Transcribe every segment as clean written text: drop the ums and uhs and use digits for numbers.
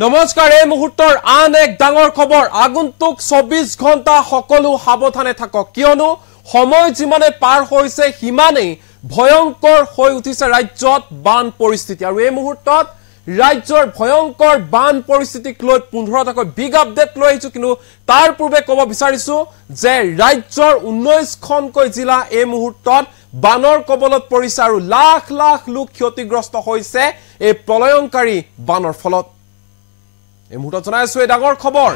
নমস্কাৰ এই মুহূৰ্তৰ আন এক ডাঙৰ খবৰ আগন্তুক 24 ঘণ্টা সকলো সাৱধানে থাকক কিয়নো সময় যিমানে পাৰ হৈছে হিমানেই ভয়ংকৰ হৈ উঠিছে ৰাজ্যত বান পৰিস্থিতি আৰু এই মুহূৰ্তত ৰাজ্যৰ ভয়ংকৰ বান পৰিস্থিতিক লৈ 15টাকৈ বিগ আপডেট লৈ আহিছো কিন্তু তাৰ পূৰ্বে ক'ব বিচাৰিছো যে ৰাজ্যৰ 19খনকৈ জিলা এই মুহূৰ্তত বানৰ কবলত পৰিছে আৰু লাখ লাখ লোক ক্ষতিগ্ৰস্ত হৈছে এই প্ৰলয়ংকাৰী বানৰ ফলত এই মুহূৰ্তত জনাইছো এই ডাঙৰ খবৰ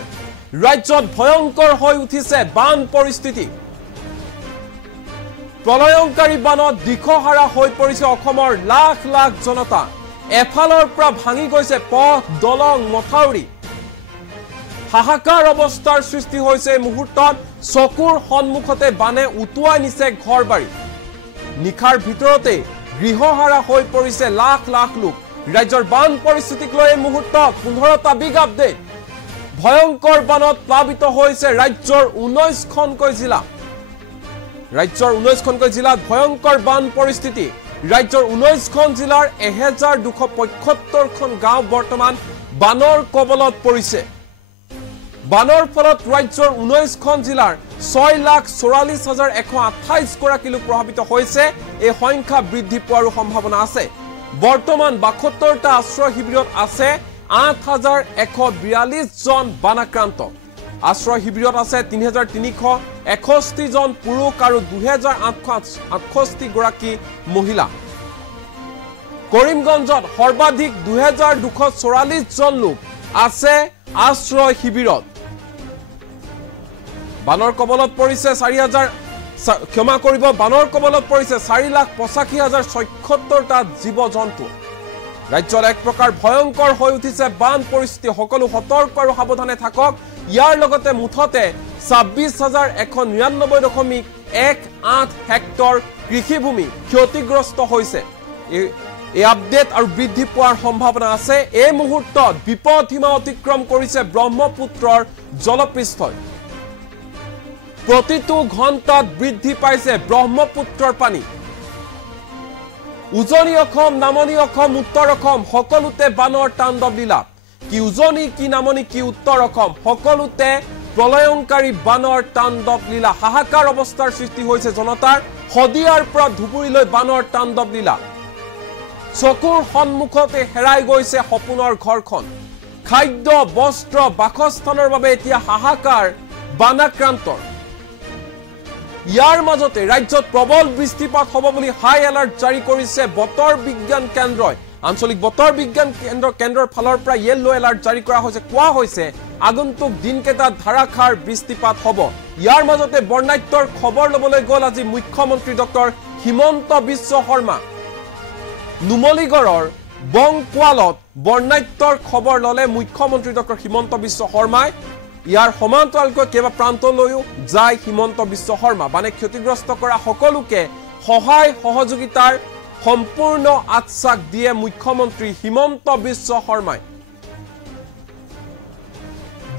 ৰাজ্যত ভয়ংকৰ হৈ উঠিছে বান পৰিস্থিতি প্ৰলয়ংকাৰী বানত দিশহাৰা হৈ পৰিছে অসমৰ লাখ লাখ জনতা এফালৰ পৰা ভাঙি গৈছে পথ দলং মথাউৰি হাহাকাৰ অৱস্থাৰ সৃষ্টি হৈছে এই মুহূৰ্তত চকুৰ সন্মুখতে বানে উটুৱাই নিছে ঘৰবাৰী নিখাৰ ভিতৰতে গৃহহাৰা হৈ পৰিছে লাখ লাখ লোক ৰাজ্যৰ বান পৰিস্থিতিক লৈ এই মুহূৰ্তত 15টা বিগ আপডেট ভয়ংকৰ বানত প্লাবিত হৈছে ৰাজ্যৰ 19খনকৈ জিলা ৰাজ্যৰ 19খনকৈ জিলাত ভয়ংকৰ বান পৰিস্থিতি ৰাজ্যৰ 19খন জিলাৰ 1275খন গাঁও বৰ্তমান বানৰ কবলত পৰিছে বানৰ ফলত ৰাজ্যৰ 19খন জিলাৰ 6,44,128 গৰাকী লোক প্ৰভাৱিত হৈছে এই সংখ্যা বৃদ্ধি পোৱাৰ সম্ভাৱনা আছে বৰ্তমান 72টা আশ্ৰয় শিবিৰত আছে 8,142 জন বানাক্ৰান্ত আশ্ৰয় শিবিৰত আছে 3,361 জন পুৰুষ আৰু 2,868 গৰাকী মহিলা কৰিমগঞ্জত সৰ্বাধিক 2,244 জন লোক আছে আশ্ৰয় শিবিৰত বানৰ কবলত পৰিছে 4,000 ক্ষমা কৰিব বানৰ কবলত পৰিছে 4,85,076টা জীৱ জন্তু ৰাজ্যৰ এক প্ৰকাৰ ভয়ংকৰ হৈ উঠিছে বান পৰিস্থিতি সকলো সতৰ্ক আৰু সাৱধানে থাকক ইয়াৰ লগতে মুঠতে 26,199.18 হেক্টৰ কৃষিভূমি ক্ষতিগ্ৰস্ত হৈছে এই আপডেট আৰু বৃদ্ধি পোৱাৰ সম্ভাৱনা আছে এই মুহূৰ্তত বিপদসীমা অতিক্ৰম কৰিছে ব্ৰহ্মপুত্ৰৰ জলপৃষ্ঠই প্ৰতিটো ঘণ্টাত বৃদ্ধি পাইছে ব্ৰহ্মপুত্ৰৰ পানী উজনি অসম নামনি অসম উত্তৰ অসম সকলোতে বানৰ তাণ্ডৱ লীলা কি উজনি কি নামনি কি উত্তৰ অসম সকলোতে প্ৰলয়ংকাৰী বানৰ তাণ্ডৱ লীলা হাহাকাৰ অৱস্থাৰ সৃষ্টি হৈছে জনতাৰ হদিয়াৰ পৰা ধুবুৰীলৈ বানৰ তাণ্ডৱ লীলা চকুৰ সন্মুখতে হেৰাই গৈছে সপোনৰ ঘৰখন খাদ্য বস্ত্ৰ বাসস্থানৰ বাবে এতিয়া হাহাকাৰ বানাক্ৰান্তৰ ইয়াৰ মাজতে ৰাজ্যত প্ৰবল বৃষ্টিপাত হ'ব বুলি হাই এলাৰ্ট জাৰি কৰিছে বতৰ বিজ্ঞান কেন্দ্ৰই আঞ্চলিক বতৰ বিজ্ঞান কেন্দ্ৰৰ ফালৰ পৰা য়েলো এলাৰ্ট জাৰি কৰা হৈছে কোৱা হৈছে আগন্তুক দিনকেইটাত ধাৰাসাৰ বৃষ্টিপাত হ'ব ইয়াৰ মাজতে বৰ্ণাঢ্যৰ খবৰ ল'বলৈ গ'ল আজি মুখ্যমন্ত্ৰী ডক্টৰ হিমন্ত বিশ্ব শৰ্মা নুমলীগড়ৰ বংকুৱালত বৰ্ণাঢ্যৰ খবৰ ল'লে মুখ্যমন্ত্ৰী ডক্টৰ হিমন্ত বিশ্ব শৰ্মাই ইয়াৰ সমান্তৰালকৈ কেইবা প্ৰান্তলৈও যায় হিমন্ত বিশ্ব শৰ্মা বানে ক্ষতিগ্ৰস্ত কৰা সকলোকে সহায় সহযোগিতাৰ সম্পূৰ্ণ আশ্বাস দিয়ে মুখ্যমন্ত্ৰী হিমন্ত বিশ্ব শৰ্মাই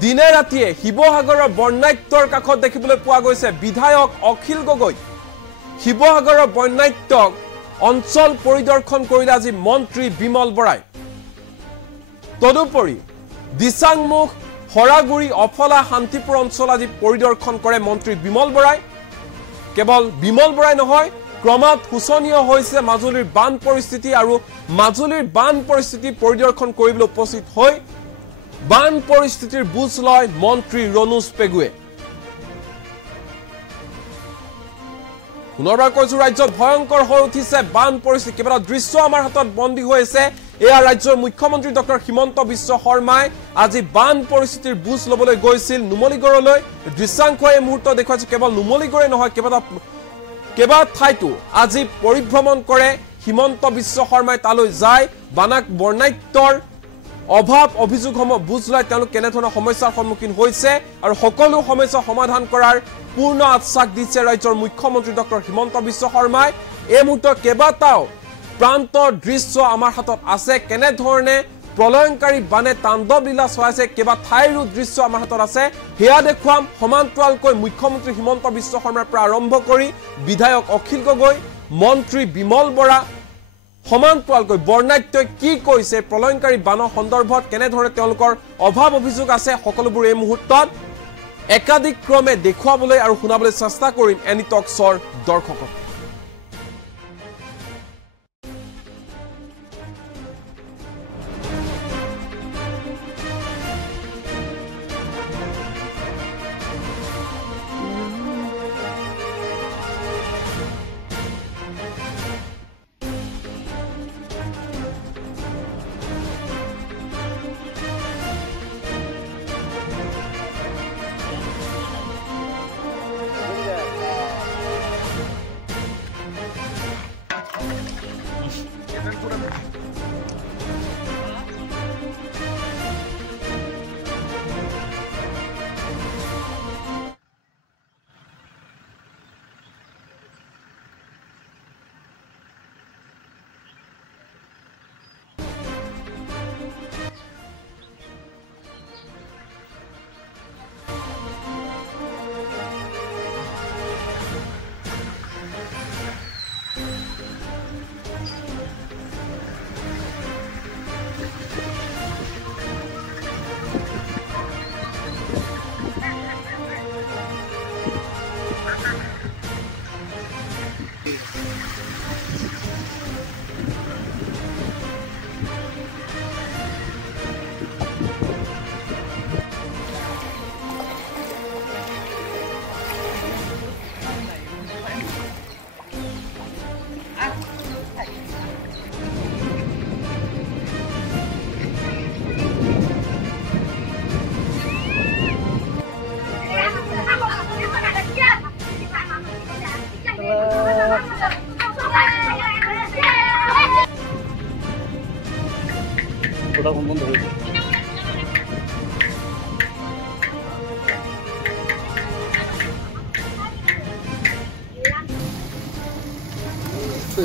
দিনে ৰাতিয়ে শিৱসাগৰৰ বৰ্ণাঢ্যৰ কাষত দেখিবলৈ পোৱা গৈছে বিধায়ক অখিল গগৈ শিৱসাগৰৰ বৰ্ণাঢ্যক অঞ্চল পৰিদৰ্শন কৰিলে আজি মন্ত্ৰী বিমল বৰাই তদুপৰি দিচাংমুখ হৰাগুৰি অফলা শান্তিপুৰ অঞ্চল আজি পৰিদৰ্শন কৰে মন্ত্ৰী বিমল বৰাই কেৱল বিমল বৰাই নহয় ক্ৰমাৎ শোচনীয় হৈছে মাজুলীৰ বান পৰিস্থিতি আৰু মাজুলীৰ বান পৰিস্থিতি পৰিদৰ্শন কৰিবলৈ উপস্থিত হৈ বান পৰিস্থিতিৰ বুজ লয় মন্ত্ৰী ৰণোজ পেগুৱে পুনৰবাৰ কৈছো ৰাজ্যত ভয়ংকৰ হৈ উঠিছে বান পৰিস্থিতি কেৱল দৃশ্য আমাৰ হাতত বন্দী হৈ আছে এয়া ৰাজ্যৰ মুখ্যমন্ত্ৰী ডক্টৰ হিমন্ত বিশ্ব শৰ্মাই আজি বান পৰিস্থিতিৰ বুজ ল'বলৈ গৈছিল নুমলীগড়লৈ দৃশ্যাংশ এই মুহূৰ্ত দেখুৱাইছে কেৱল নুমলীগড়ে নহয় কেইবা ঠাইতো আজি পৰিভ্ৰমণ কৰে হিমন্ত বিশ্ব শৰ্মাই তালৈ যায় বানাক বৰ্ণাঢ্যৰ অভাৱ অভিযোগসমূহ বুজ লয় তেওঁলোক কেনেধৰণৰ সমস্যাৰ সন্মুখীন হৈছে আৰু সকলো সমস্যা সমাধান কৰাৰ পূৰ্ণ আশ্বাস দিছে ৰাজ্যৰ মুখ্যমন্ত্ৰী ডক্টৰ হিমন্ত বিশ্ব শৰ্মাই এই মুহূৰ্তত কেইবাটাও প্ৰান্তৰ দৃশ্য আমাৰ হাতত আছে কেনেধৰণে প্ৰলয়ংকাৰী বানে তাণ্ডৱ লীলা চলাইছে কেইবা ঠাইৰো দৃশ্য আমাৰ হাতত আছে হেয়া দেখুৱাম সমান্তৰালকৈ মুখ্যমন্ত্ৰী হিমন্ত বিশ্ব শৰ্মাৰ পৰা আৰম্ভ কৰি বিধায়ক অখিল গগৈ মন্ত্ৰী বিমল বৰা সমান্তৰালকৈ বৰ্ণাঢ্যই কি কৈছে প্ৰলয়ংকাৰী বানৰ সন্দৰ্ভত কেনেধৰণে তেওঁলোকৰ অভাৱ অভিযোগ আছে সকলোবোৰ এই মুহূৰ্তত একাধিক ক্ৰমে দেখুৱাবলৈ আৰু শুনাবলৈ চেষ্টা কৰিম এনি টক্সৰ দৰ্শকক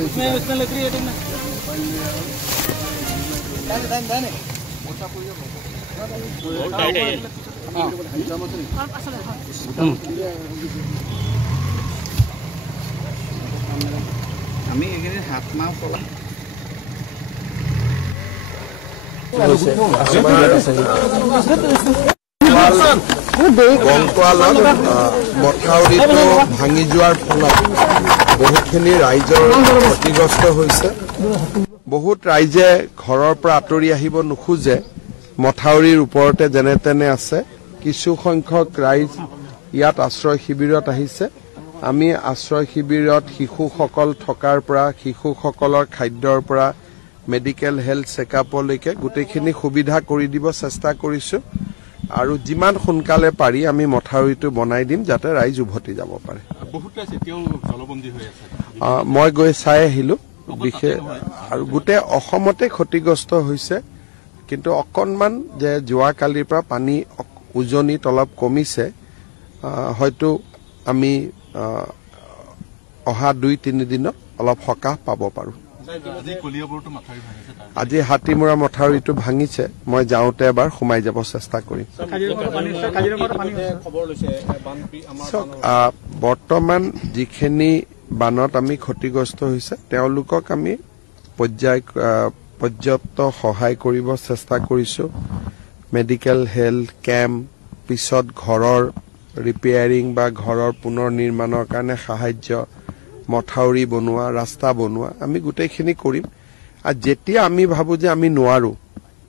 इसमें लकड़ी है ना दाने बहुत टाइट है ये আমি এখানে হাত মাও কলা মথাউৰিটো ভাঙি যোৱাৰ ফলত বহুতখিনি ৰাইজৰ ক্ষতিগ্ৰস্ত হৈছে বহুত ৰাইজে ঘৰৰ পৰা আঁতৰি আহিব নোখোজে মথাউৰিৰ ওপৰতে যেনে তেনে আছে কিছু সংখ্যক ৰাইজ ইয়াত আশ্ৰয় শিবিৰত আহিছে আমি আশ্ৰয় শিবিৰত শিশুসকল থকাৰ পৰা শিশুসকলৰ খাদ্যৰ পৰা মেডিকেল হেল্থ চেকআপলৈকে গোটেইখিনি সুবিধা কৰি দিব চেষ্টা কৰিছো আৰু যিমান সোনকালে পাৰি আমি মথাউৰিটো বনাই দিম যাতে ৰাইজ উভতি যাব পাৰে বহুত আছে তেও জলবন্দী হৈ আছে মই গৈ চাই আহিলো বিশেষ আৰু গোটেই অসমতে ক্ষতিগ্ৰস্ত হৈছে কিন্তু অকনমান যে যোৱা কালিৰ পৰা পানী উজনি তলব কমিছে হয়তো আমি অহা 2-3 দিনত অলপ হকাহ পাব পাৰো আজি হাতীমুৰা মথাউৰিটো ভাঙিছে মই যাওঁতে এবাৰ সোমাই যাব চেষ্টা কৰিম বৰ্তমান যিখিনি বানত আমি ক্ষতিগ্ৰস্ত হৈছে তেওঁলোকক আমি পৰ্যাপ্ত সহায় কৰিব চেষ্টা কৰিছো মেডিকেল হেল্থ কেম্প পিছত ঘৰৰ ৰিপেয়াৰিং বা ঘৰৰ পুনৰ নিৰ্মাণৰ কাৰণে সাহায্য মথাউৰি বনোৱা ৰাস্তা বনোৱা আমি গোটেইখিনি কৰিম আৰু যেতিয়া আমি ভাবো যে আমি নোৱাৰো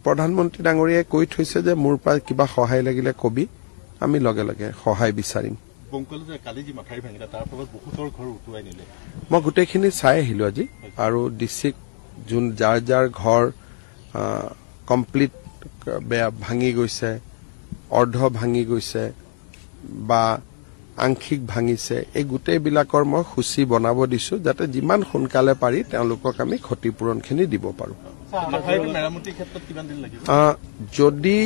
প্ৰধানমন্ত্ৰী ডাঙৰীয়াই কৈ থৈছে যে মোৰ পৰা কিবা সহায় লাগিলে কবি আমি লগে লগে সহায় বিচাৰিম মই গোটেইখিনি চাই আহিলো আজি আৰু ডিস্ট্ৰিক্ট যোন যাৰ যাৰ ঘৰ কমপ্লিট ভাঙি গৈছে অৰ্ধ ভাঙি গৈছে বা আংশিক ভাঙিছে এই গোটেইবিলাকৰ মই সূচী বনাব দিছো যাতে যিমান সোনকালে পাৰি তেওঁলোকক আমি ক্ষতিপূৰণখিনি দিব পাৰো যদি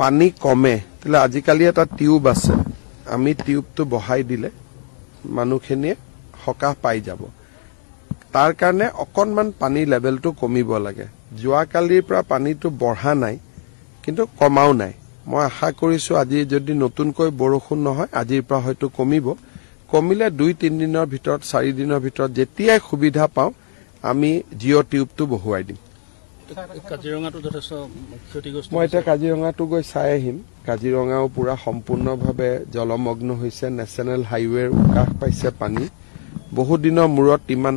পানী কমে তাহলে আজিকালি এটা টিউব আছে আমি টিউবটো বহাই দিলে মানুহখিনিয়ে সকাহ পাই যাব তাৰ কাৰণে অকনমান পানী লেভেলটো কমিব লাগে যোৱা কালিৰ পৰা পানীটো বঢ়া নাই কিন্তু কমাও নাই মই আশা কৰিছো আজি যদি নতুনকৈ বৰষুণ নহয় আজিৰ পৰা হয়তো কমিলে 2-3 দিনৰ ভিতৰত 4 দিনৰ ভিতৰত যেতিয়াই সুবিধা পাওঁ আমি জিঅ' টিউবটো বহুৱাই দিম। কাজিৰঙাটো যথেষ্ট ক্ষতিগ্ৰস্ত। মই এতিয়া কাজিৰঙাটো গৈ চাই আহিম। কাজিৰঙাও পুৰা সম্পূৰ্ণভাৱে জলমগ্ন হৈছে। নেশ্যনেল হাইৱেৰ উকাষ পাইছে পানী। বহু দিনৰ মূৰত ইমান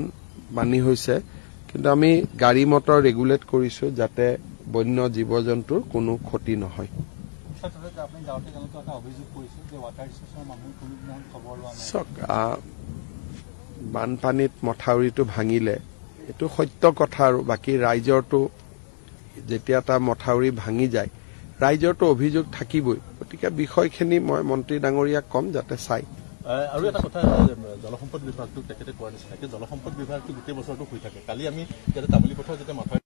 পানী হৈছে, কিন্তু আমি গাড়ী মটৰ ৰেগুলেট কৰিছো যাতে বন্য জীৱ জন্তুৰ কোনো ক্ষতি নহয়। বানপানীত মথাউৰিটো ভাঙিলে এইটো সত্য কথা, আৰু বাকী ৰাইজৰটো যেতিয়া এটা মথাউৰি ভাঙি যায় ৰাইজৰটো অভিযোগ থাকিবই। গতিকে বিষয়খিনি মই মন্ত্ৰী ডাঙৰীয়াক ক'ম যাতে চাই। আৰু এটা কথা, জলসম্পদ বিভাগটো তেখেতে কোৱাৰ নিচিনাকৈ জলসম্পদ বিভাগটো গোটেই বছৰটো হৈ থাকে। কালি আমি যেতিয়া তামুলী পথাৰত যেতিয়া মথাউৰি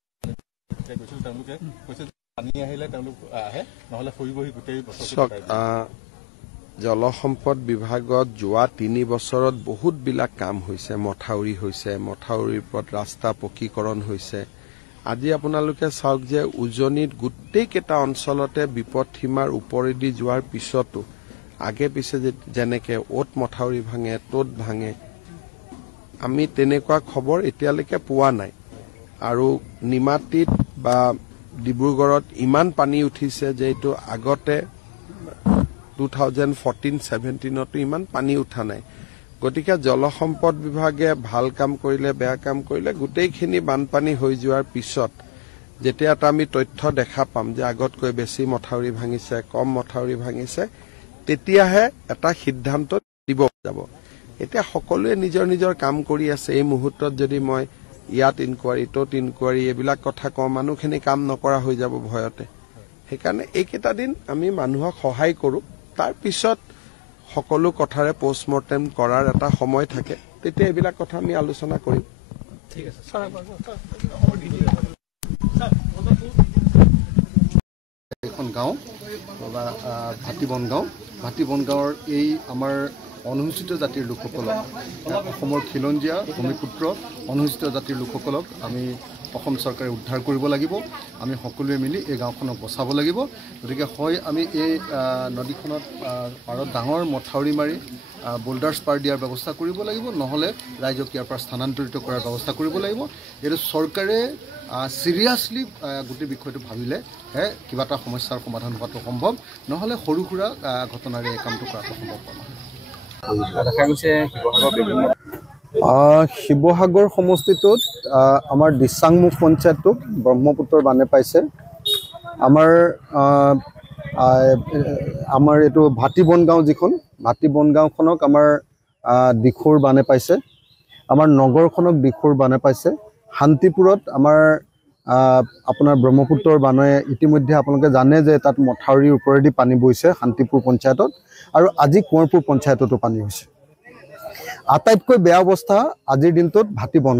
গৈছিলোঁ তেওঁলোকে কৈছে পানী আহিলে তেওঁলোক আহে, নহ'লে ফুৰিবহি গোটেই বছৰটো। জলসম্পদ বিভাগত যোৱা 3 বছৰত বহুতবিলাক কাম হৈছে। মথাউৰি হৈছে, মথাউৰিৰ ওপৰত ৰাস্তা পকীকৰণ হৈছে। আজি আপোনালোকে চাওক যে উজনিত গোটেইকেইটা অঞ্চলতে বিপদ সীমাৰ ওপৰেদি যোৱাৰ পিছতো আগে পিছে যেনেকে অ'ত মথাউৰি ভাঙে ত'ত ভাঙে, আমি তেনেকুৱা খবৰ এতিয়ালৈকে পোৱা নাই। আৰু নিমাতীত বা ডিব্ৰুগড়ত ইমান পানী উঠিছে যে এইটো আগতে 2014-17তো ইমান পানী উঠা নাই। গতিকে জলসম্পদ বিভাগে ভাল কাম কৰিলে বেয়া কাম কৰিলে গোটেইখিনি বানপানী হৈ যোৱাৰ পিছত যেতিয়া এটা আমি তথ্য দেখা পাম যে আগতকৈ বেছি মথাউৰি ভাঙিছে, কম মথাউৰি ভাঙিছে, তেতিয়াহে এটা সিদ্ধান্ত দিব যাব। এতিয়া সকলোৱে নিজৰ নিজৰ কাম কৰি আছে। এই মুহূৰ্তত যদি মই ইয়াত ইনকুৱাৰী ত'ত ইনকুৱাৰী এইবিলাক কথা কওঁ, মানুহখিনি কাম নকৰা হৈ যাব ভয়তে। সেইকাৰণে এইকেইটা দিন আমি মানুহক সহায় কৰোঁ। তাৰ পিছত সকলো কথাৰে পোষ্টমৰ্টেম কৰাৰ এটা সময় থাকে, তেতিয়া এইবিলাক কথা আমি আলোচনা কৰিম। ঠিক আছে। এখন গাঁও বা ভাটিবন গাঁৱৰ এই আমাৰ অনুসূচিত জাতিৰ লোকসকলক, অসমৰ খিলঞ্জীয়া ভূমিপুত্ৰ অনুসূচিত জাতিৰ লোকসকলক আমি অসম চৰকাৰে উদ্ধাৰ কৰিব লাগিব। আমি সকলোৱে মিলি এই গাঁওখনক বচাব লাগিব। গতিকে হয় আমি এই নদীখনত পাৰত ডাঙৰ মথাউৰি মাৰি বোল্ডাৰ্ছ পাৰ দিয়াৰ ব্যৱস্থা কৰিব লাগিব, নহ'লে ৰাইজক ইয়াৰ পৰা স্থানান্তৰিত কৰাৰ ব্যৱস্থা কৰিব লাগিব। এইটো চৰকাৰে চিৰিয়াছলি গোটেই বিষয়টো ভাবিলেহে কিবা এটা সমস্যাৰ সমাধান হোৱাটো সম্ভৱ, নহ'লে সৰু সুৰা ঘটনাৰে এই কামটো কৰাটো সম্ভৱ নহয়। শিৱসাগৰ সমষ্টিটোত আমাৰ দিচাংমুখ পঞ্চায়তটোক ব্ৰহ্মপুত্ৰৰ বানে পাইছে। আমাৰ এইটো ভাটিবন গাঁও, যিখন ভাটিবন গাঁওখনক আমাৰ দিখৌৰ বানে পাইছে। আমাৰ নগৰখনক দিখৌৰ বানে পাইছে। শান্তিপুৰত আমাৰ আপোনাৰ ব্ৰহ্মপুত্ৰৰ বানে ইতিমধ্যে আপোনালোকে জানে যে তাত মথাউৰিৰ ওপৰেদি পানী বৈছে শান্তিপুৰ পঞ্চায়তত, আৰু আজি কোঁৱৰপুৰ পঞ্চায়ততো পানী হৈছে। আটাইতকৈ বেয়া অৱস্থা আজিৰ দিনটোত ভাটিবন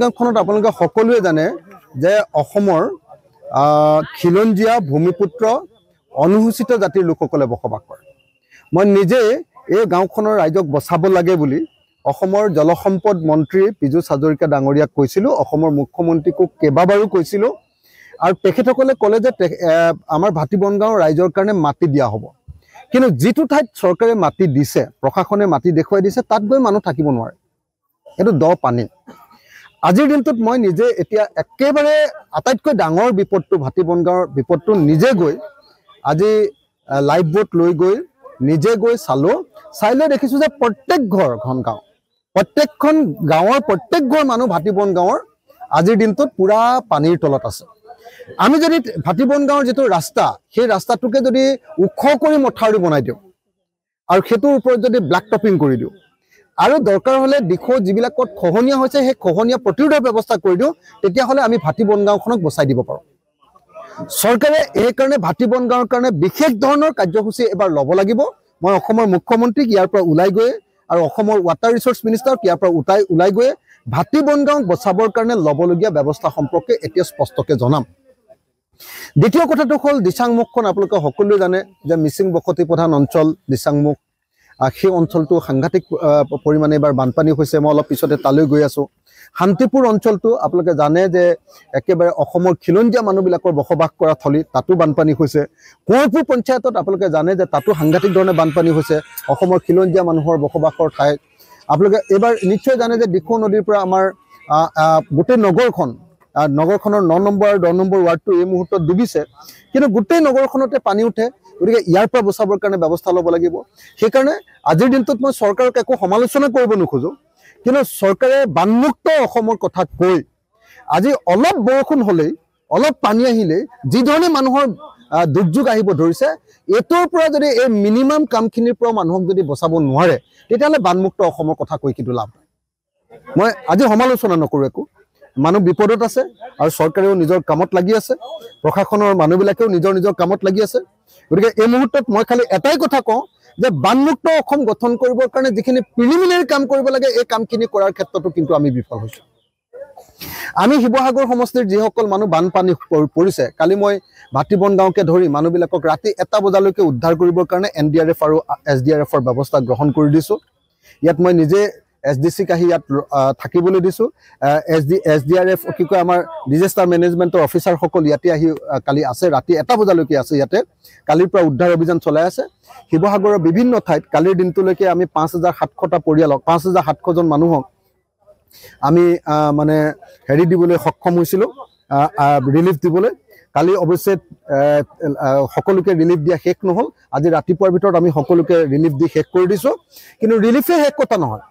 গাঁওখনত আপোনালোকে সকলোৱে জানে যে অসমৰ খিলঞ্জীয়া ভূমিপুত্ৰ অনুসূচিত জাতিৰ লোকসকলে বসবাস কৰে। মই নিজে এই গাঁওখনৰ ৰাইজক বচাব লাগে বুলি অসমৰ জলসম্পদ মন্ত্ৰী পীযুষ হাজৰিকা ডাঙৰীয়াক কৈছিলোঁ, অসমৰ মুখ্যমন্ত্ৰীকো কেইবাবাৰো কৈছিলোঁ, আৰু তেখেতসকলে ক'লে যে আমাৰ ভাটিবন গাঁৱৰ ৰাইজৰ কাৰণে মাটি দিয়া হ'ব। কিন্তু যিটো ঠাইত চৰকাৰে মাটি দিছে, প্ৰশাসনে মাটি দেখুৱাই দিছে, তাত গৈ মানুহ থাকিব নোৱাৰে। এইটো দ পানী। আজিৰ দিনটোত মই নিজে এতিয়া একেবাৰে আটাইতকৈ ডাঙৰ বিপদটো, ভাটিবন গাঁৱৰ বিপদটো নিজে গৈ আজি লাইফ বোট লৈ গৈ নিজে গৈ চালোঁ। চাই লৈ দেখিছোঁ যে প্ৰত্যেকখন গাঁৱৰ প্ৰত্যেক ঘৰ মানুহ ভাটিবন গাঁৱৰ আজিৰ দিনটোত পুৰা পানীৰ তলত আছে। আমি যদি ভাটিবন গাঁৱৰ যিটো ৰাস্তা, সেই ৰাস্তাটোকে যদি ওখ কৰি মথাউৰি বনাই দিওঁ আৰু সেইটোৰ ওপৰত যদি ব্লাক টপিং কৰি দিওঁ, আৰু দৰকাৰ হ'লে দিখৌ যিবিলাকত খহনীয়া হৈছে সেই খহনীয়া প্ৰতিৰোধৰ ব্যৱস্থা কৰি দিওঁ, তেতিয়াহ'লে আমি ভাটিবন গাঁওখনক বচাই দিব পাৰোঁ। চৰকাৰে এইকাৰণে ভাটিবন গাঁৱৰ কাৰণে বিশেষ ধৰণৰ কাৰ্যসূচী এবাৰ ল'ব লাগিব। মই অসমৰ মুখ্যমন্ত্ৰীক ইয়াৰ পৰা ওলাই গৈ, আৰু অসমৰ ৱাটাৰ ৰিচোৰ্চ মিনিষ্টাৰক ইয়াৰ পৰা ওলাই গৈ ভাটিবন গাঁৱক বচাবৰ কাৰণে ল'বলগীয়া ব্যৱস্থা সম্পৰ্কে এতিয়া স্পষ্টকৈ জনাম। দ্বিতীয় কথাটো হ'ল দিচাংমুখখন আপোনালোকে সকলোৱে জানে যে মিচিং বসতি প্ৰধান অঞ্চল দিচাংমুখ। সেই অঞ্চলটো সাংঘাতিক পৰিমাণে এবাৰ বানপানী হৈছে। মই অলপ পিছতে তালৈ গৈ আছোঁ। শান্তিপুৰ অঞ্চলটো আপোনালোকে জানে যে একেবাৰে অসমৰ খিলঞ্জীয়া মানুহবিলাকৰ বসবাস কৰা থলী, তাতো বানপানী হৈছে। কোঁৱৰপুৰ পঞ্চায়তত আপোনালোকে জানে যে তাতো সাংঘাতিক ধৰণে বানপানী হৈছে, অসমৰ খিলঞ্জীয়া মানুহৰ বসবাসৰ ঠাই। আপোনালোকে এইবাৰ নিশ্চয় জানে যে দিখৌ নদীৰ পৰা আমাৰ গোটেই নগৰখনৰ 9 নম্বৰ আৰু 10 নম্বৰ ৱাৰ্ডটো এই মুহূৰ্তত ডুবিছে, কিন্তু গোটেই নগৰখনতে পানী উঠে। গতিকে ইয়াৰ পৰা বচাবৰ কাৰণে ব্যৱস্থা ল'ব লাগিব। সেইকাৰণে আজিৰ দিনটোত মই চৰকাৰক একো সমালোচনা কৰিব নোখোজো, কিন্তু চৰকাৰে বানমুক্ত অসমৰ কথা কৈ আজি অলপ বৰষুণ হ'লেই, অলপ পানী আহিলেই যি ধৰণে মানুহৰ দুৰ্যোগ আহিব ধৰিছে, এইটোৰ পৰা যদি এই মিনিমাম কামখিনিৰ পৰা মানুহক যদি বচাব নোৱাৰে, তেতিয়াহ'লে বানমুক্ত অসমৰ কথা কৈ কিন্তু লাভ নাই। মই আজি সমালোচনা নকৰোঁ একো। মানুহ বিপদত আছে আৰু চৰকাৰেও নিজৰ কামত লাগি আছে, প্ৰশাসনৰ মানুহবিলাকেও নিজৰ কামত লাগি আছে। গতিকে এই মুহূৰ্তত মই খালি এটাই কথা কওঁ যে বানমুক্ত অসম গঠন কৰিবৰ কাৰণে যিখিনি প্ৰিলিমিনাৰী কাম কৰিব লাগে, এই কামখিনি কৰাৰ ক্ষেত্ৰতো কিন্তু আমি বিফল হৈছোঁ। আমি শিৱসাগৰ সমষ্টিৰ যিসকল মানুহ বানপানী পৰিছে, কালি মই ভাটিবন গাঁৱকে ধৰি মানুহবিলাকক ৰাতি 1টা বজালৈকে উদ্ধাৰ কৰিবৰ কাৰণে NDRF আৰু SDRFৰ ব্যৱস্থা গ্ৰহণ কৰি দিছোঁ। ইয়াত মই নিজে SDCক আহি ইয়াত থাকিবলৈ দিছোঁ। SDRF কি কয় আমাৰ ডিজাষ্টাৰ মেনেজমেণ্টৰ অফিচাৰসকল ইয়াতে আহি কালি আছে, ৰাতি 1টা বজালৈকে আছে ইয়াতে। কালিৰ পৰা উদ্ধাৰ অভিযান চলাই আছে। শিৱসাগৰৰ বিভিন্ন ঠাইত কালিৰ দিনটোলৈকে আমি 5700টা পৰিয়ালক, 5700জন মানুহক আমি মানে হেৰি দিবলৈ সক্ষম হৈছিলোঁ, ৰিলিফ দিবলৈ। কালি অৱশ্যে সকলোকে ৰিলিফ দিয়া শেষ নহ'ল। আজি ৰাতিপুৱাৰ ভিতৰত আমি সকলোকে ৰিলিফ দি শেষ কৰি দিছোঁ, কিন্তু ৰিলিফে শেষ কথা নহয়।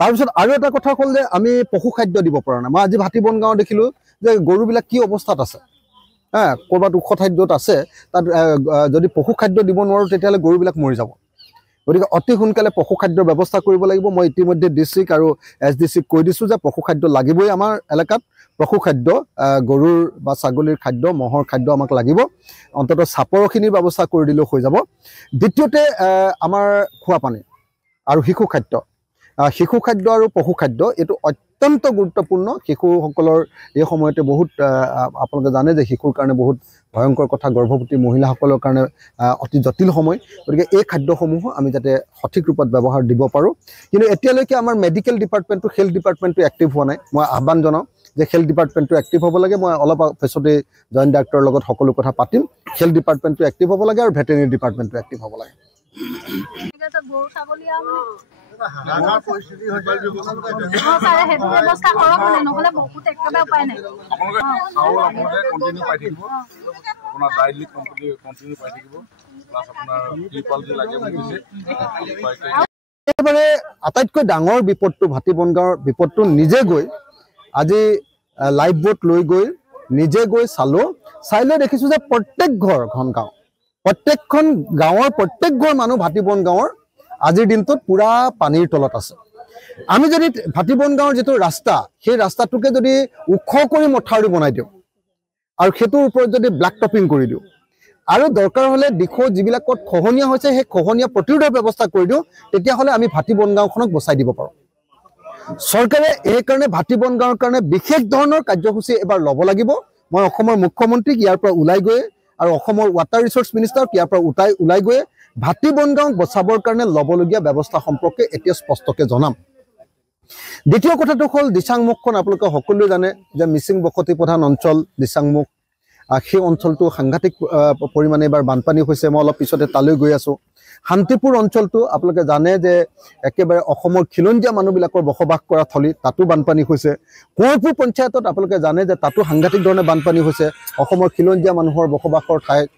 তাৰপিছত আৰু এটা কথা হ'ল যে আমি পশু খাদ্য দিব পৰা নাই। মই আজি ভাটিবন গাঁও দেখিলোঁ যে গৰুবিলাক কি অৱস্থাত আছে, ক'ৰবাত ওখ ঠাইত আছে, তাত যদি পশু খাদ্য দিব নোৱাৰোঁ তেতিয়াহ'লে গৰুবিলাক মৰি যাব। গতিকে অতি সোনকালে পশু খাদ্যৰ ব্যৱস্থা কৰিব লাগিব। মই ইতিমধ্যে ডিষ্ট্ৰিক্ট আৰু SDCক কৈ দিছোঁ যে পশু খাদ্য লাগিবই আমাৰ এলেকাত। পশু খাদ্য, গৰুৰ বা ছাগলীৰ খাদ্য, মহৰ খাদ্য আমাক লাগিব। অন্ততঃ চাপৰখিনিৰ ব্যৱস্থা কৰি দিলেও হৈ যাব। দ্বিতীয়তে আমাৰ খোৱা পানী আৰু শিশু খাদ্য আৰু পশু খাদ্য এইটো অত্যন্ত গুৰুত্বপূৰ্ণ। শিশুসকলৰ এই সময়তে বহুত আপোনালোকে জানে যে শিশুৰ কাৰণে বহুত ভয়ংকৰ কথা, গৰ্ভৱতী মহিলাসকলৰ কাৰণে অতি জটিল সময়। গতিকে এই খাদ্যসমূহো আমি যাতে সঠিক ৰূপত ব্যৱহাৰ দিব পাৰোঁ। কিন্তু এতিয়ালৈকে আমাৰ মেডিকেল ডিপাৰ্টমেণ্টটো, হেল্থ ডিপাৰ্টমেণ্টটো এক্টিভ হোৱা নাই। মই আহ্বান জনাওঁ যে হেল্থ ডিপাৰ্টমেণ্টটো এক্টিভ হ'ব লাগে। মই অলপ পিছতে জইণ্ট ডাইৰেক্টৰৰ লগত সকলো কথা পাতিম। হেল্থ ডিপাৰ্টমেণ্টটো এক্টিভ হ'ব লাগে আৰু ভেটেৰিনেৰী ডিপাৰ্টমেণ্টটো এক্টিভ হ'ব লাগে। একেবাৰে আটাইতকৈ ডাঙৰ বিপদটো ভাটিবন গাঁৱৰ বিপদটো নিজে গৈ আজি লাইফ বোট লৈ গৈ নিজে গৈ চাই লৈ দেখিছোঁ যে প্ৰত্যেকখন গাঁৱৰ প্ৰত্যেক ঘৰ মানুহ ভাটিবন গাঁৱৰ আজিৰ দিনটোত পুৰা পানীৰ তলত আছে। আমি যদি ভাটিবন গাঁৱৰ যিটো ৰাস্তা, সেই ৰাস্তাটোকে যদি ওখ কৰি মথাউৰি বনাই দিওঁ আৰু সেইটোৰ ওপৰত যদি ব্লাক টপিং কৰি দিওঁ আৰু দৰকাৰ হ'লে দিখৌ যিবিলাকত খহনীয়া হৈছে সেই খহনীয়া প্ৰতিৰোধৰ ব্যৱস্থা কৰি দিওঁ, তেতিয়াহ'লে আমি ভাটিবন গাঁওখনক বচাই দিব পাৰোঁ। চৰকাৰে এইকাৰণে ভাটিবন গাঁৱৰ কাৰণে বিশেষ ধৰণৰ কাৰ্যসূচী এবাৰ ল'ব লাগিব। মই অসমৰ মুখ্যমন্ত্ৰীক ইয়াৰ পৰা ওলাই গৈ আৰু অসমৰ ৱাটাৰ ৰিচোৰ্চ মিনিষ্টাৰক ইয়াৰ পৰা ওলাই গৈ ভাটিবন গাঁৱক বচাবৰ কাৰণে ল'বলগীয়া ব্যৱস্থা সম্পৰ্কে এতিয়া স্পষ্টকৈ জনাম। দ্বিতীয় কথাটো হ'ল দিচাংমুখখন আপোনালোকে সকলোৱে জানে যে মিচিং বসতি প্ৰধান অঞ্চল দিচাংমুখ। সেই অঞ্চলটো সাংঘাতিক পৰিমাণে এবাৰ বানপানী হৈছে। মই অলপ পিছতে তালৈ গৈ আছোঁ। শান্তিপুৰ অঞ্চলটো আপোনালোকে জানে যে একেবাৰে অসমৰ খিলঞ্জীয়া মানুহবিলাকৰ বসবাস কৰা থলী, তাতো বানপানী হৈছে। কোঁৱৰপুৰ পঞ্চায়তত আপোনালোকে জানে যে তাতো সাংঘাতিক ধৰণে বানপানী হৈছে, অসমৰ খিলঞ্জীয়া মানুহৰ বসবাসৰ ঠাইত।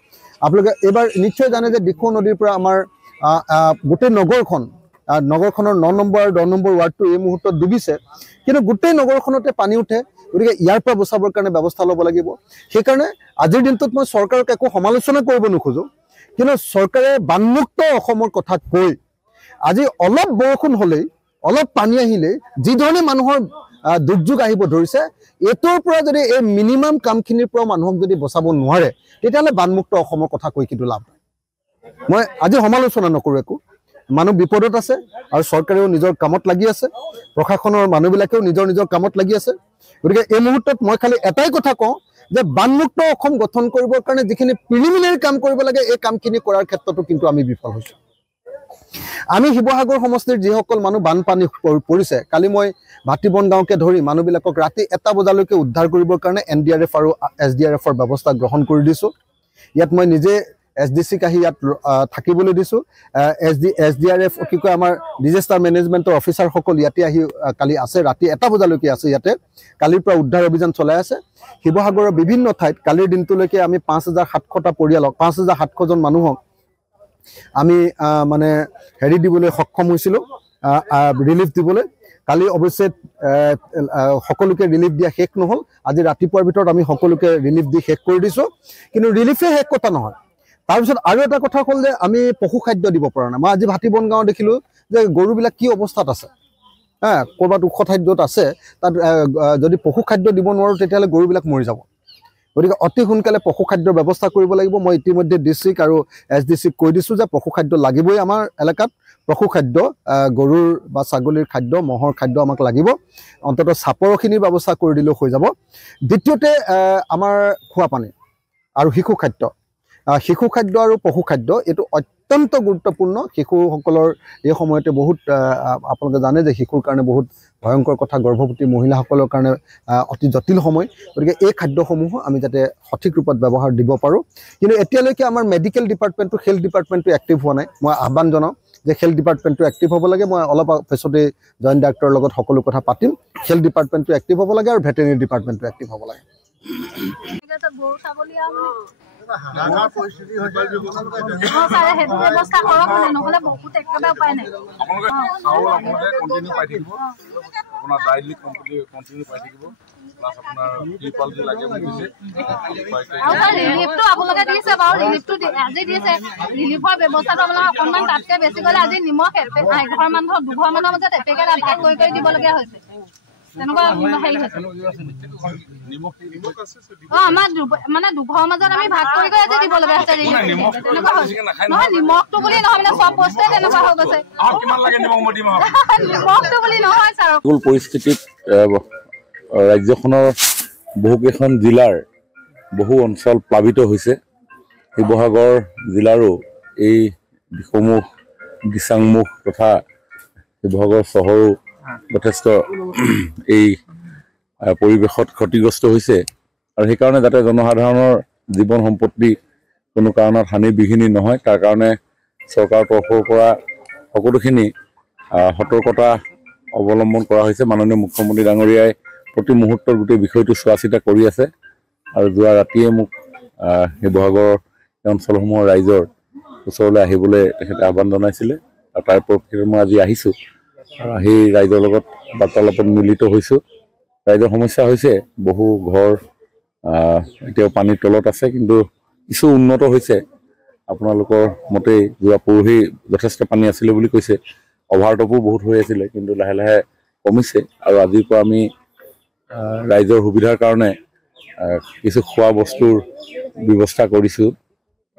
আপোনালোকে এইবাৰ নিশ্চয় জানে যে দিখৌ নদীৰ পৰা আমাৰ গোটেই নগৰখনৰ 9 নম্বৰ আৰু 10 নম্বৰ ৱাৰ্ডটো এই মুহূৰ্তত ডুবিছে, কিন্তু গোটেই নগৰখনতে পানী উঠে। গতিকে ইয়াৰ পৰা বচাবৰ কাৰণে ব্যৱস্থা ল'ব লাগিব। সেইকাৰণে আজিৰ দিনটোত মই চৰকাৰক একো সমালোচনা কৰিব নোখোজো, কিন্তু চৰকাৰে বানমুক্ত অসমৰ কথা কৈ আজি অলপ বৰষুণ হ'লেই, অলপ পানী আহিলেই যি ধৰণে মানুহৰ দুৰ্যোগ আহিব ধৰিছে, এইটোৰ পৰা যদি এই মিনিমাম কামখিনিৰ পৰা মানুহক যদি বচাব নোৱাৰে, তেতিয়াহ'লে বানমুক্ত অসমৰ কথা কৈ কিন্তু লাভ নাই। মই আজি সমালোচনা নকৰোঁ একো। মানুহ বিপদত আছে আৰু চৰকাৰেও নিজৰ কামত লাগি আছে, প্ৰশাসনৰ মানুহবিলাকেও নিজৰ কামত লাগি আছে। গতিকে এই মুহূৰ্তত মই খালি এটাই কথা কওঁ যে বানমুক্ত অসম গঠন কৰিবৰ কাৰণে যিখিনি প্ৰিলিমিনাৰী কাম কৰিব লাগে, এই কামখিনি কৰাৰ ক্ষেত্ৰতো কিন্তু আমি বিফল হৈছোঁ। আমি শিৱসাগৰ সমষ্টিৰ যিসকল মানুহ বানপানী পৰিছে, কালি মই ভাটিবন গাঁৱকে ধৰি মানুহবিলাকক ৰাতি 1টা বজালৈকে উদ্ধাৰ কৰিবৰ কাৰণে NDRF আৰু SDRFৰ ব্যৱস্থা গ্ৰহণ কৰি দিছোঁ। ইয়াত মই নিজে SDC-ক আহি ইয়াত থাকিবলৈ দিছোঁ। SDRF কি কয় আমাৰ ডিজাষ্টাৰ মেনেজমেণ্টৰ অফিচাৰসকল ইয়াতে আহি কালি আছে, ৰাতি 1 বজালৈকে আছে ইয়াতে। কালিৰ পৰা উদ্ধাৰ অভিযান চলাই আছে। শিৱসাগৰৰ বিভিন্ন ঠাইত কালিৰ দিনটোলৈকে আমি 5700টা পৰিয়ালক 5700জন মানুহক আমি মানে হেৰি দিবলৈ সক্ষম হৈছিলোঁ, ৰিলিফ দিবলৈ। কালি অৱশ্যে সকলোকে ৰিলিফ দিয়া শেষ নহ'ল। আজি ৰাতিপুৱাৰ ভিতৰত আমি সকলোকে ৰিলিফ দি শেষ কৰি দিছোঁ। কিন্তু ৰিলিফে শেষ কথা নহয়। তাৰপিছত আৰু এটা কথা হ'ল যে আমি পশু খাদ্য দিব পৰা নাই। মই আজি ভাটিবন গাঁও দেখিলোঁ যে গৰুবিলাক কি অৱস্থাত আছে, ক'ৰবাত ওখ ঠাইত আছে, তাত যদি পশু খাদ্য দিব নোৱাৰোঁ তেতিয়াহ'লে গৰুবিলাক মৰি যাব। গতিকে অতি সোনকালে পশু খাদ্যৰ ব্যৱস্থা কৰিব লাগিব। মই ইতিমধ্যে ডিষ্ট্ৰিক্ট আৰু SDC-ক কৈ দিছোঁ যে পশু খাদ্য লাগিবই আমাৰ এলেকাত। পশু খাদ্য গৰুৰ বা ছাগলীৰ খাদ্য, মহৰ খাদ্য আমাক লাগিব। অন্ততঃ চাপৰখিনিৰ ব্যৱস্থা কৰি দিলেও হৈ যাব। দ্বিতীয়তে আমাৰ খোৱা পানী আৰু শিশু খাদ্য। শিশু খাদ্য আৰু পশু খাদ্য এইটো অত্যন্ত গুৰুত্বপূৰ্ণ। শিশুসকলৰ এই সময়তে বহুত আপোনালোকে জানে যে শিশুৰ কাৰণে বহুত ভয়ংকৰ কথা, গৰ্ভৱতী মহিলাসকলৰ কাৰণে অতি জটিল সময়। গতিকে এই খাদ্যসমূহ আমি যাতে সঠিক ৰূপত ব্যৱহাৰ দিব পাৰোঁ। কিন্তু এতিয়ালৈকে আমাৰ মেডিকেল ডিপাৰ্টমেণ্টটো, হেল্থ ডিপাৰ্টমেণ্টটো এক্টিভ হোৱা নাই। মই আহ্বান জনাওঁ যে হেল্থ ডিপাৰ্টমেণ্টটো এক্টিভ হ'ব লাগে। মই অলপ পিছতে জইণ্ট ডাইৰেক্টৰৰ লগত সকলো কথা পাতিম। হেল্থ ডিপাৰ্টমেণ্টটো এক্টিভ হ'ব লাগে আৰু ভেটেৰিনেৰী ডিপাৰ্টমেণ্টটো এক্টিভ হ'ব লাগে। আমাৰ মানে দুঘৰ মাজত আমি ভাগ কৰি আজি দিব লগা হৈছে। নহয় নিমখটো বুলি নহয়, মানে চব বস্তুৱে তেনেকুৱা হৈ গৈছে। নিমখটো বুলি নহয় ছাৰ। পৰিস্থিতিত ৰাজ্যখনৰ বহুকেইখন জিলাৰ বহু অঞ্চল প্লাবিত হৈছে। শিৱসাগৰ জিলাৰো এই দিখৌমুখ, দিচাংমুখ তথা শিৱসাগৰ চহৰো যথেষ্ট এই পৰিৱেশত ক্ষতিগ্ৰস্ত হৈছে। আৰু সেইকাৰণে যাতে জনসাধাৰণৰ জীৱন সম্পত্তি কোনো কাৰণত হানি বিঘিনি নহয়, তাৰ কাৰণে চৰকাৰৰ তৰফৰ পৰা সকলোখিনি সতৰ্কতা অৱলম্বন কৰা হৈছে। মাননীয় মুখ্যমন্ত্ৰী ডাঙৰীয়াই প্ৰতি মুহূৰ্তত গোটেই বিষয়টো চোৱা চিতা কৰি আছে। আৰু যোৱা ৰাতিয়ে মোক শিৱসাগৰ অঞ্চলসমূহৰ ৰাইজৰ ওচৰলৈ আহিবলৈ তেখেতে আহ্বান জনাইছিলে। আৰু তাৰ পৰিপ্ৰেক্ষিতত মই আজি আহিছোঁ আৰু আহি ৰাইজৰ লগত বাৰ্তালাপত মিলিত হৈছোঁ। ৰাইজৰ সমস্যা হৈছে, বহু ঘৰ এতিয়াও পানীৰ তলত আছে, কিন্তু কিছু উন্নত হৈছে। আপোনালোকৰ মতেই যোৱা পৰহি যথেষ্ট পানী আছিলে বুলি কৈছে, অভাৰটপো বহুত হৈ আছিলে, কিন্তু লাহে লাহে কমিছে। আৰু আজিৰ পৰা আমি ৰাইজৰ সুবিধাৰ কাৰণে কিছু খোৱা বস্তুৰ ব্যৱস্থা কৰিছোঁ।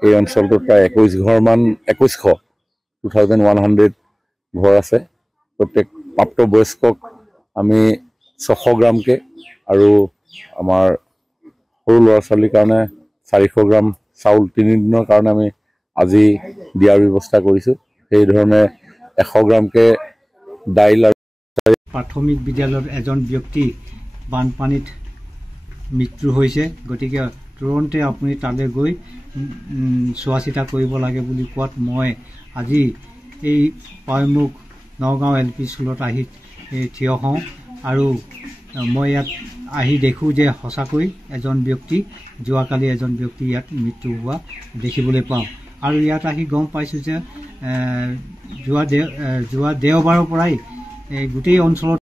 এই অঞ্চলটোত প্ৰায় 2100 ঘৰ আছে। প্ৰত্যেক প্ৰাপ্তবয়স্কক আমি 600 গ্ৰামকৈ আৰু আমাৰ সৰু ল'ৰা ছোৱালীৰ কাৰণে 400 গ্ৰাম চাউল 3 দিনৰ কাৰণে আমি আজি দিয়াৰ ব্যৱস্থা কৰিছোঁ। সেইধৰণে 100 গ্ৰামকৈ দাইল আৰু প্ৰাথমিক বিদ্যালয়ত এজন ব্যক্তি বানপানীত মৃত্যু হৈছে। গতিকে তুৰন্তে আপুনি তালৈ গৈ চোৱা চিতা কৰিব লাগে বুলি কোৱাত মই আজি এই পয়মুখ নগাঁও LP স্কুলত আহি থিয় হওঁ। আৰু মই ইয়াত আহি দেখোঁ যে সঁচাকৈ যোৱাকালি এজন ব্যক্তি ইয়াত মৃত্যু হোৱা দেখিবলৈ পাওঁ। আৰু ইয়াত আহি গম পাইছোঁ যে যোৱা দেওবাৰৰ পৰাই গোটেই অঞ্চলত